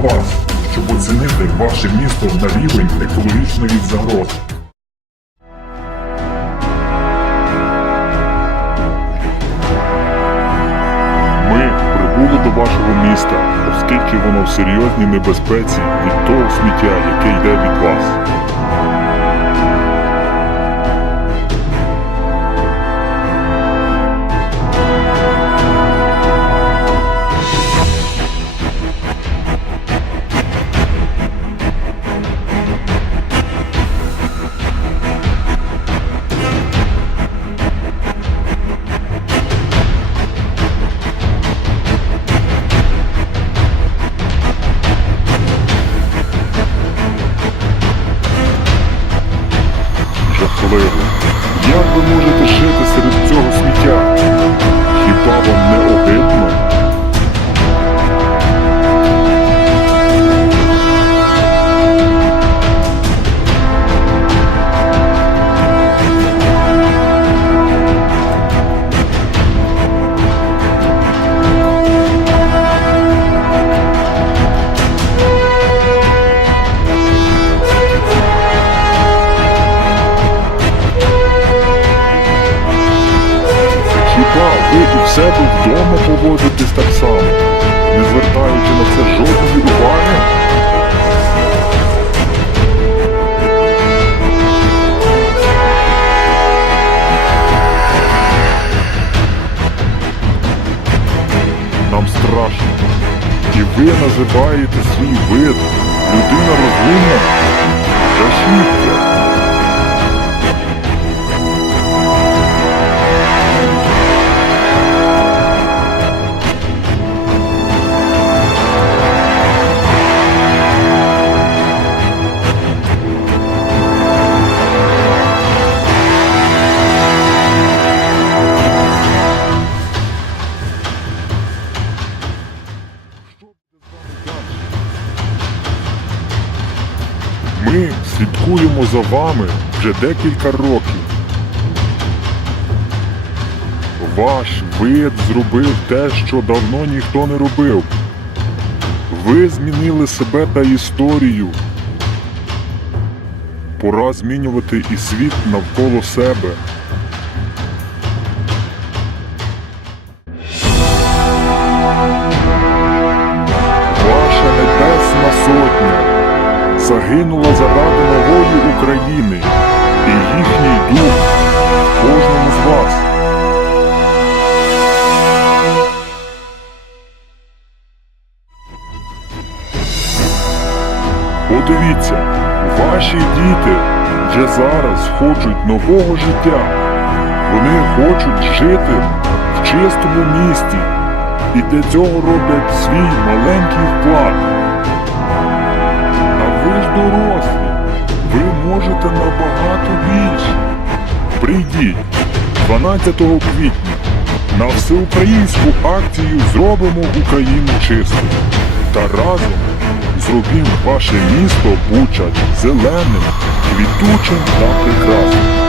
вас, щоб оцінити ваше місто на рівень екологічної загрози. Ми прибули до вашого міста, оскільки воно в серйозній небезпеці від того сміття, яке йде від вас. Жахливо. Як ви можете жити серед цього сміття? В себе вдома поводитесь так само, не звертаючи на це жодної уваги? Нам страшно. І ви називаєте свій вид Ми слідкуємо за вами вже декілька років. Ваш вид зробив те, що давно ніхто не робив. Ви змінили себе та історію. Пора змінювати і світ навколо себе. Ваша небесна сотня загинула заради нової України і їхній дух кожному з вас. Подивіться, ваші діти вже зараз хочуть нового життя. Вони хочуть жити в чистому місті і для цього роблять свій маленький вклад. Дорослі, ви можете набагато більше. Прийдіть 12 квітня на всеукраїнську акцію Зробимо Україну чистою та разом зробимо ваше місто Буча зеленим, квітучим та прекрасним.